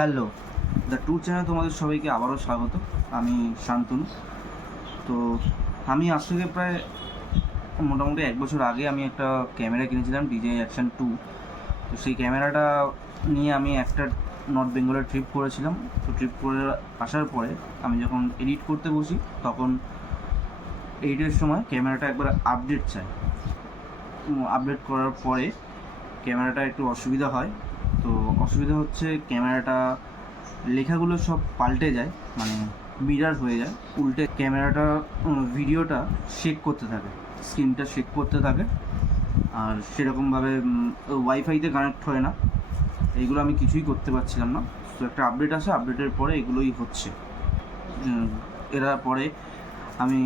Hello, the tour channel তোমাদের সবাইকে আবারও স্বাগত। আমি শান্তনু। তো আমি আজ থেকে প্রায় মোটামুটি 1 বছর আগে আমি একটা ক্যামেরা কিনেছিলাম, DJI Action 2। তো সেই ক্যামেরাটা নিয়ে আমি একটা নর্থ বেঙ্গলের ট্রিপ করেছিলাম। তো ট্রিপ করে আসার পরে আমি যখন এডিট করতে বসি তখন এডিটের সময় ক্যামেরাটা একবার আপডেট চাই। আপডেট করার পরে ক্যামেরাটা একটু অসুবিধা হয়। তো অসুবিধা হচ্ছে ক্যামেরাটা লেখাগুলো সব পাল্টে যায়, মানে মিরার হয়ে যায়, উল্টে ক্যামেরাটা ভিডিওটা শেক করতে থাকে, স্ক্রিনটা শেক করতে থাকে, আর সেরকমভাবে ওয়াইফাইতে কানেক্ট হয় না। এইগুলো আমি কিছুই করতে পারছিলাম না। তো একটা আপডেট আসে, আপডেটের পরে এগুলোই হচ্ছে। এরা পরে আমি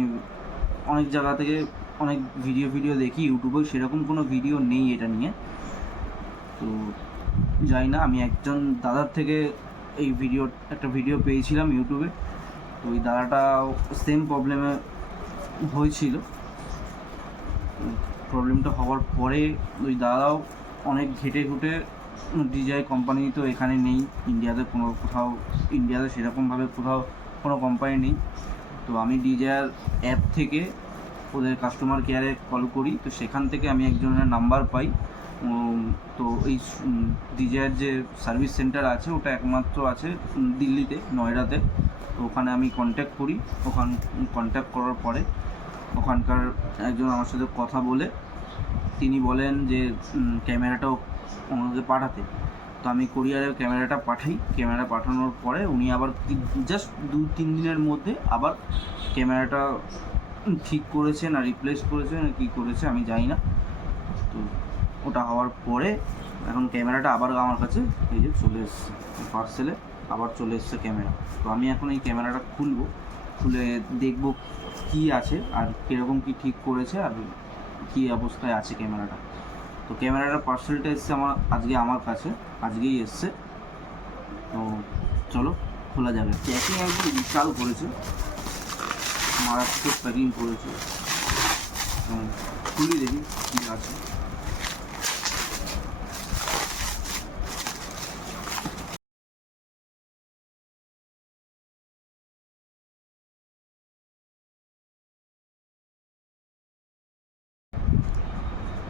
অনেক জায়গা থেকে অনেক ভিডিও দেখি ইউটিউবে, সেরকম কোনো ভিডিও নেই এটা নিয়ে। তো যাই না, আমি একজন দাদার থেকে এই একটা ভিডিও পেয়েছিলাম ইউটিউবে। তো ওই দাদাটাও সেম প্রবলেমে হয়েছিল। প্রবলেমটা হওয়ার পরে ওই দাদাও অনেক ঘেটে ঘুটে, DJI কোম্পানি তো এখানে নেই ইন্ডিয়াতে, ইন্ডিয়াতে সেরকমভাবে কোথাও কোনো কোম্পানি নেই। তো আমি DJI অ্যাপ থেকে ওদের কাস্টমার কেয়ারে কল করি। তো সেখান থেকে আমি একজনের নাম্বার পাই। তো এই DJI যে সার্ভিস সেন্টার আছে ওটা একমাত্র আছে দিল্লিতে, নয়ডাতে। তো ওখানে আমি কন্ট্যাক্ট করি। কন্ট্যাক্ট করার পরে ওখানকার একজন আমার সাথে কথা বলে তিনি বলেন যে ক্যামেরাটাও ওনাকে পাঠাতে। তো আমি কোরিয়ারে ক্যামেরাটা পাঠাই। ক্যামেরা পাঠানোর পরে উনি আবার জাস্ট 2-3 দিনের মধ্যে আবার ক্যামেরাটা ঠিক করেছে, না রিপ্লেস করেছে না কী করেছে আমি জানি না। তো ওটা হওয়ার পরে এখন ক্যামেরাটা আবার আমার কাছে এই যে চলে এসছে পার্সেলে, আবার চলে এসছে ক্যামেরা। তো আমি এখন এই ক্যামেরাটা খুলে দেখব কি আছে আর কীরকম কি ঠিক করেছে আর কী অবস্থায় আছে ক্যামেরাটা। তো ক্যামেরাটার পার্সেলটা এসছে আমার কাছে আজকেই এসছে। তো চলো খোলা যাবে। প্যাকিং একদম বিশাল করেছে, মারাত্মক প্যাকিং করেছে। খুলি দেখি কী আছে।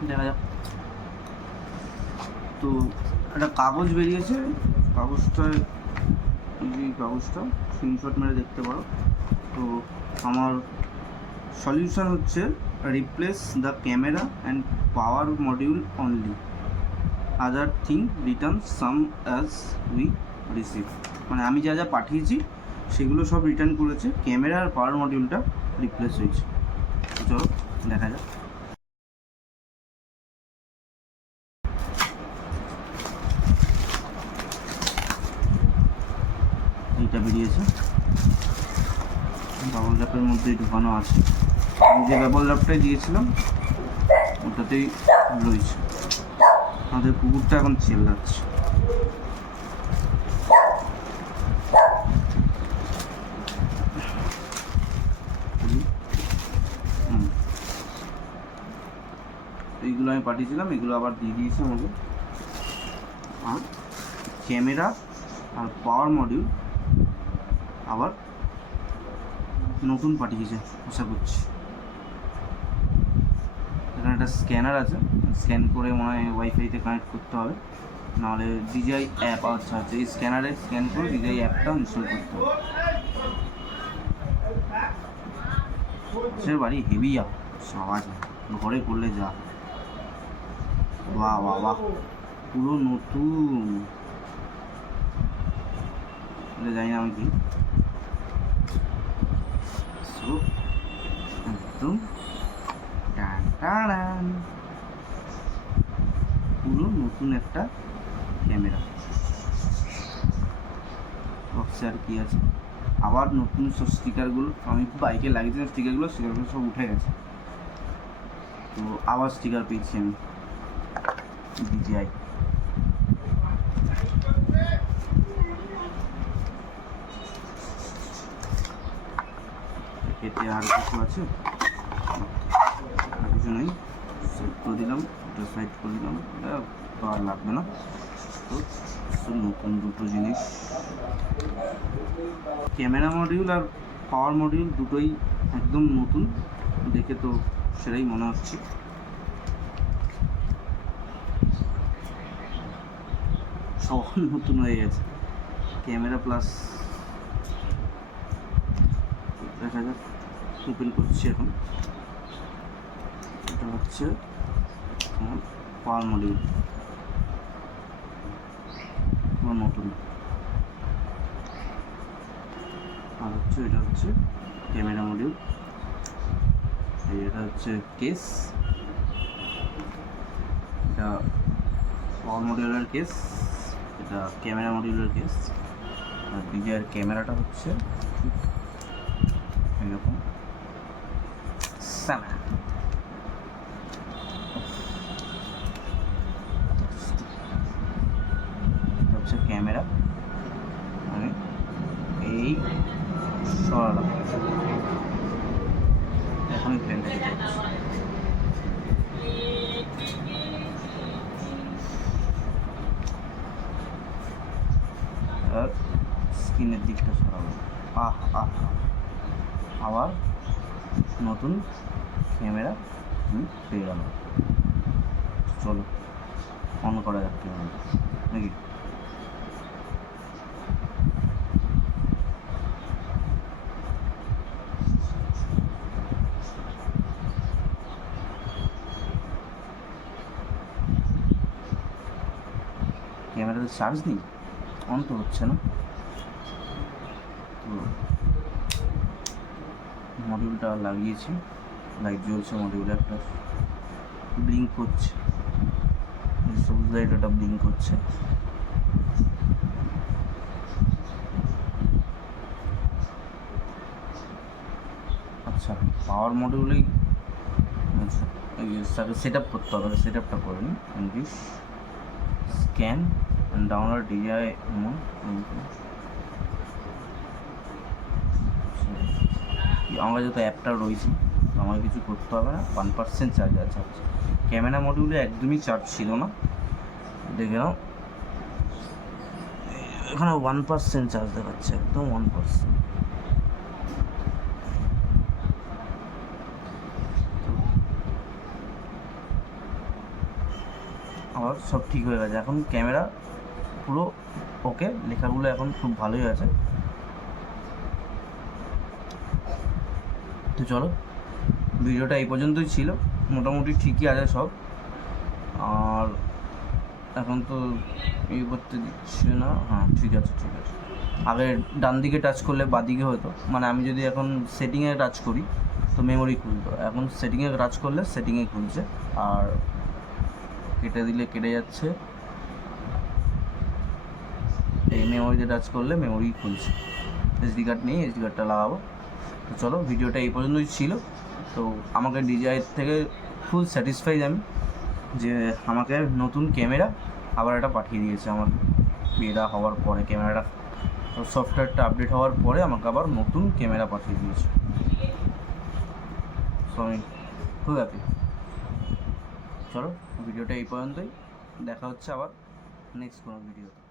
দেখা যাক। তো একটা কাগজ বেরিয়েছে, কাগজটায় এই কাগজটা স্ক্রিনশট মেরে দেখতে পারো। তো আমার সলিউশন হচ্ছে replace the camera and power module only, other thing return some as we receive. মানে আমি যা যা পাঠিয়েছি সেগুলো সব রিটার্ন করেছে, ক্যামেরা আর পাওয়ার মডিউলটা রিপ্লেস হয়েছে। চলো দেখা যাক। এইটা বেরিয়েছে, বাবল র্যাপের মধ্যেই ঢুকানো আছে। আমি যে বাবল র্যাপটাই দিয়েছিলাম ওটাতেই রয়েছে। আমাদের কুকুরটা এখন চেল্লাচ্ছে। এইগুলো আমি পাঠিয়েছিলাম, এগুলো আবার দিয়ে দিয়েছে আমাকে। আর ক্যামেরা আর পাওয়ার মডিউল আবার নতুন পাঠিয়েছে আশা করছি। এখানে একটা স্ক্যানার আছে, স্ক্যান করে মনে হয় ওয়াইফাইতে কানেক্ট করতে হবে, নাহলে DJI অ্যাপ আচ্ছা এই স্ক্যানারে স্ক্যান করে DJI অ্যাপটা ইনস্টল করতে হবে। সে বাড়ি হেভি আওয়াজ, ঘরে করলে যা। বাহ বাহ বাহ, পুরো নতুন। জানি না আমি কি একদম পুরো নতুন একটা ক্যামেরা। বক্সে আর কি আছে, আবার নতুন সব স্টিকারগুলো আমি বাইকে লাগিয়েছিলাম, স্টিকারগুলো সব উঠে গেছে। তো আবার স্টিকার পেয়েছি আমি DJI। এতে আর কিছু আছে? আর কিছু নেই। সাইড করে দিলাম, এটা সাইড করে দিলাম, তো আর লাগবে না। তো নতুন দুটো জিনিস, ক্যামেরা মডিউল আর পাওয়ার মডিউল দুটোই একদম নতুন, দেখে তো সেটাই মনে হচ্ছে। সব নতুন হয়ে গেছে, ক্যামেরা প্লাস। দেখা যাক, ওপেন করছি এখন। এটা হচ্ছে পাওয়ার মডিউল, নতুন। আর হচ্ছে এটা হচ্ছে ক্যামেরা মডিউল, এটা হচ্ছে কেস, এটা পাওয়ার মডিউলের কেস, এটা ক্যামেরা মডিউলের কেস। আর DJI ক্যামেরাটা হচ্ছে এরকম সামা। হচ্ছে ক্যামেরা, আমি এই সরালাম, এখনই প্লেনটা দিতে হচ্ছে। আর স্ক্রিনের দিকটা সরাবো। আবার নতুন ক্যামেরা পেয়ে গেল। চলো অন করা যাক ক্যামেরা নাকি। ক্যামেরাতে চার্জ নেই, অন তো হচ্ছে না। তো মডিউলটা লাগিয়েছি, লাইট জ্বলছে, মডিউলে একটা ব্লিঙ্ক করছে, সবুজ লাইট একটা ব্লিঙ্ক করছে। আচ্ছা, পাওয়ার মডিউলেই আচ্ছা তাকে সেট আপ করতে হবে, সেট আপটা করে নিই। English scan download DJI। আমরা যত অ্যাপটা রয়েছি আমাকে কিছু করতে হবে না, 1% চার্জ আছে। আচ্ছা, ক্যামেরা মডিউলে একদমই চার্জ ছিল না, দেখে নাও এখানে 1% চার্জ দেখাচ্ছে, একদম 1%। আবার সব ঠিক হয়ে গেছে, এখন ক্যামেরা পুরো ওকে, লেখাগুলো এখন খুব ভালোই আছে। তো চলো, ভিডিওটা এই পর্যন্তই ছিল, মোটামুটি ঠিকই আছে সব। আর এখন তো ইয়ে করতে দিচ্ছে না, হ্যাঁ ঠিক আছে ঠিক আছে। আগে ডান দিকে টাচ করলে বাদিকে হতো, মানে আমি যদি এখন সেটিংয়ে টাচ করি তো মেমোরি খুলতো, এখন সেটিংয়ে টাচ করলে সেটিংয়ে খুলছে। আর কেটে দিলে কেটে যাচ্ছে, এই মেমোরিতে টাচ করলে মেমোরি খুলছে। SD কার্ড নেই, SD কার্ডটা লাগাবো। তো চলো, ভিডিওটা এই পর্যন্তই ছিল। তো আমাকে DJI থেকে ফুল স্যাটিসফাইড আমি, যে আমাকে নতুন ক্যামেরা আবার এটা পাঠিয়ে দিয়েছে আমার বিয়েটা হওয়ার পরে। ক্যামেরাটা সফটওয়্যারটা আপডেট হওয়ার পরে আমাকে আবার নতুন ক্যামেরা পাঠিয়ে দিয়েছে। সো আমি খুব হ্যাপি। চলো, ভিডিওটা এই পর্যন্তই, দেখা হচ্ছে আবার নেক্সট কোনো ভিডিওতে।